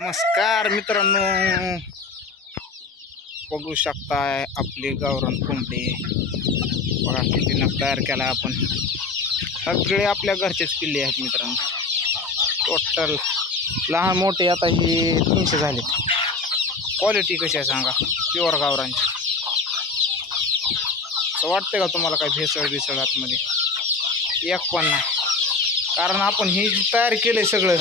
नमस्कार मित्रांनो, बघू शकताय आपली गावरान कोंबडी. बघा किती नग तयार केला आपण. सगळे आपल्या घरचेच पिल्ले आहेत मित्रांनो. टोटल लहान मोठे आता ही 300 झाले. क्वालिटी कशी आहे सांगा, प्युअर गावरांची. असं वाटतंय का तुम्हाला काय भेसळ बिसळ आतमध्ये? एक पण नाही. कारण आपण हे तयार केलंय सगळं.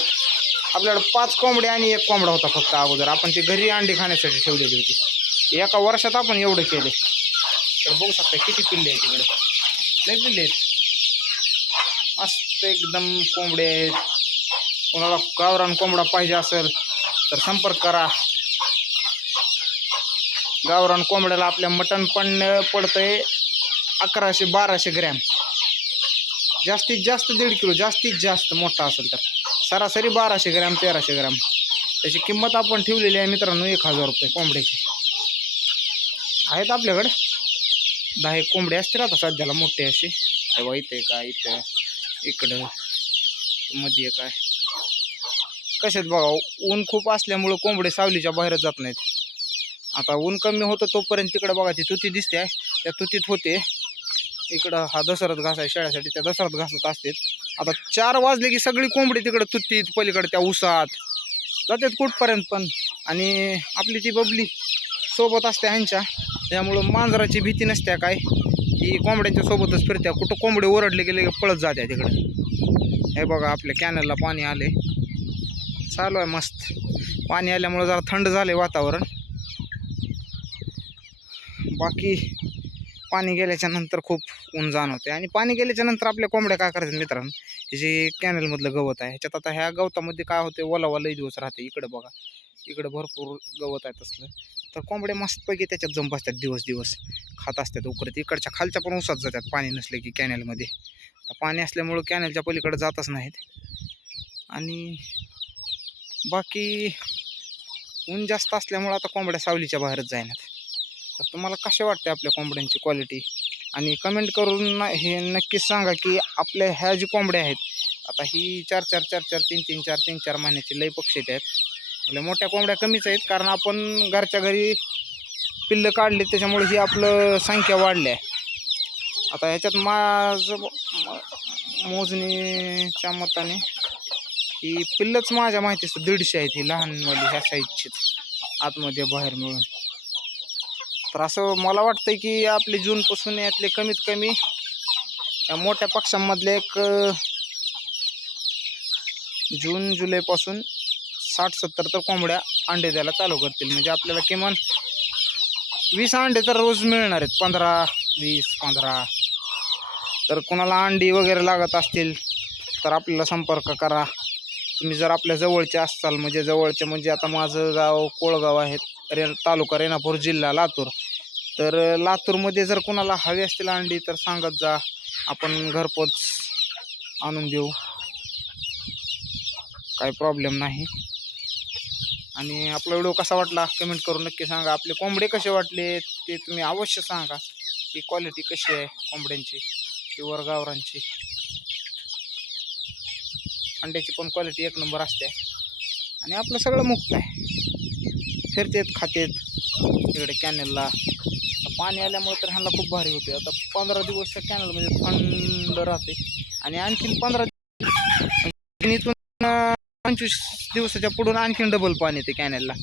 आपल्याकडे 5 कोंबड्या आणि 1 कोंबडा होता फक्त अगोदर. आपण ते घरी अंडी खाण्यासाठी ठेवलेली होती. एका वर्षात आपण एवढं केले. तर बघू शकता किती पिल्ले आहेत तिकडे. लई पिल्ले आहेत, मस्त एकदम कोंबडे आहेत. कोणाला गावरान कोंबडा पाहिजे असेल तर संपर्क करा. गावरान कोंबड्याला आपल्या मटण पण पडतंय 1100-1200 ग्रॅम. जास्तीत जास्त 1.5 किलो, जास्तीत जास्त मोठा असेल तर सरासरी 1200 ग्रॅम 1300 ग्रॅम. त्याची किंमत आपण ठेवलेली आहे मित्रांनो 1000 रुपये कोंबड्याची. आहेत आपल्याकडे 10 कोंबडे असतील आता सध्याला मोठे असे. बघा इथे काय, इथं इकडं मध्ये काय. कशात बघा, ऊन खूप असल्यामुळं कोंबडे सावलीच्या बाहेरच जात नाहीत. आता ऊन कमी होतं तोपर्यंत तिकडं बघा ती तुती दिसते आहे, त्या तुतीत होते. इकडं हा दसरथ घास आहे शेळ्यासाठी, त्या दसरथ घासत असते. आता 4 वाजले की सगळी कोंबडी तिकडं तुतीत पलीकडे त्या उसात जातात कुठपर्यंत पण. आणि आपली ती बबली सोबत असते ह्यांच्या, त्यामुळं मांजराची भीती नसते काय. की कोंबड्यांच्या सोबतच फिरत्या. कुठं कोंबडे ओरडले गेले पळत जात्या तिकडं. हे बघा आपल्या कॅनलला पाणी आले, चालू आहे मस्त. पाणी आल्यामुळं जरा थंड झाले वातावरण. बाकी पाणी गेल्याच्या नंतर खूप ऊन जाणवते. आणि पाणी गेल्याच्या नंतर आपल्या कोंबड्या काय करतात मित्रांनो, हे जे कॅनलमधलं गवत आहे ह्याच्यात, आता ह्या गवतामध्ये काय होते, ओलावा लई दिवस राहते. इकडं बघा, इकडं भरपूर गवत आहे तसलं. तर कोंबड्या मस्तपैकी त्याच्यात जंप असतात, दिवस खात असतात उकरत. इकडच्या खालच्या पण उसात जातात पाणी नसले की कॅनलमध्ये. तर पाणी असल्यामुळं कॅनलच्या पलीकडे जातच नाहीत. आणि बाकी ऊन जास्त असल्यामुळं आता कोंबड्या सावलीच्या बाहेरच जाईनात. तर तुम्हाला कसे वाटते आपल्या कोंबड्यांची क्वालिटी? आणि कमेंट करून हे नक्कीच सांगा की आपल्या ह्या जी कोंबड्या आहेत आता ही 4-4, 4-4, 3-3, 4-3-4 महिन्याची लई पक्षी आहेत. आपल्या मोठ्या कोंबड्या कमीच आहेत, कारण आपण घरच्या घरी पिल्लं काढली त्याच्यामुळे ही आपलं संख्या वाढली आहे. आता ह्याच्यात माझं मोजणीच्या मताने ही पिल्लंच माझ्या माहितीचं 150 आहेत. ही लहानवाली ह्या साईजचीच आतमध्ये बाहेर मिळून. तर असं मला वाटतं की आपले जूनपासून यातले कमीत कमी या मोठ्या पक्ष्यांमधले एक जून जुलैपासून 60-70 तर कोंबड्या अंडे द्यायला चालू करतील. म्हणजे आपल्याला किमान 20 अंडे तर रोज मिळणार आहेत. 15-20-15. तर कोणाला अंडी वगैरे लागत असतील तर आपल्याला संपर्क करा. तुम्ही जर आपल्या जवळचे असाल, म्हणजे जवळचे म्हणजे आता माझं गाव कोळगाव आहे, तालुका रेणापूर, जिल्हा लातूर. तर लातूरमध्ये जर कोणाला हवी असतील अंडी तर सांगत जा, आपण घरपोच आणून देऊ, काही प्रॉब्लेम नाही. आणि आपला व्हिडिओ कसा वाटला कमेंट करून नक्की सांगा. आपले कोंबडे कसे वाटले ते तुम्ही अवश्य सांगा. की क्वालिटी कशी आहे कोंबड्यांची, प्युअर गावरांची. अंड्याची पण क्वालिटी 1 नंबर असते. आणि आपलं सगळं मुक्त आहे, फिरतेत खातेत इकडे कॅनलला. पाणी आल्यामुळे तर ह्यांना खूप भारी होते. आता 15 दिवस त्या कॅनलमध्ये थंड राहते. आणि आणखीन 15 इथून 25 दिवसाच्या पुढून आणखीन डबल पाणी येते कॅनलला.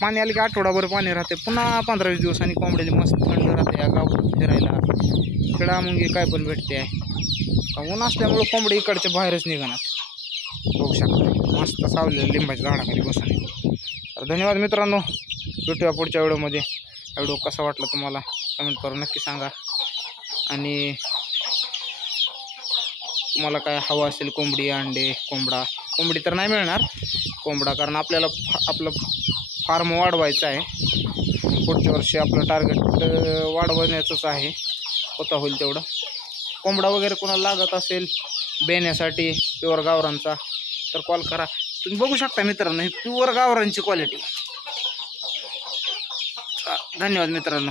पाणी आलं की आठवडाभर पाणी राहते, पुन्हा 15-20 दिवसांनी कोंबड्याची मस्त थंड राहते. या गावात फिरायला खेळा मुंगी काय पण भेटते आहे. ऊन असल्यामुळे कोंबडी इकडच्या बाहेरच निघणार. बघू शकता मस्त सावलेलं लिंबाच्या झाडाखाली बसून. तर धन्यवाद मित्रांनो, भेटूया पुढच्या व्हिडिओमध्ये. व्हिडिओ कसा वाटला तुम्हाला कमेंट करून नक्की सांगा. आणि तुम्हाला काय हवं असेल, कोंबडी, अंडे, कोंबडी तर नाही मिळणार कोंबडा, कारण आपल्याला आपलं फार्म वाढवायचं आहे. पुढच्या वर्षी आपलं टार्गेट वाढवण्याचंच आहे, होता होईल तेवढं. कोंबडा वगैरे कोणाला लागत असेल बेण्यासाठी प्युअर गावरांचा तर कॉल करा. तुम्ही बघू शकता मित्रांनो ही प्युअर गावरांची क्वालिटी. धन्यवाद मित्रांनो.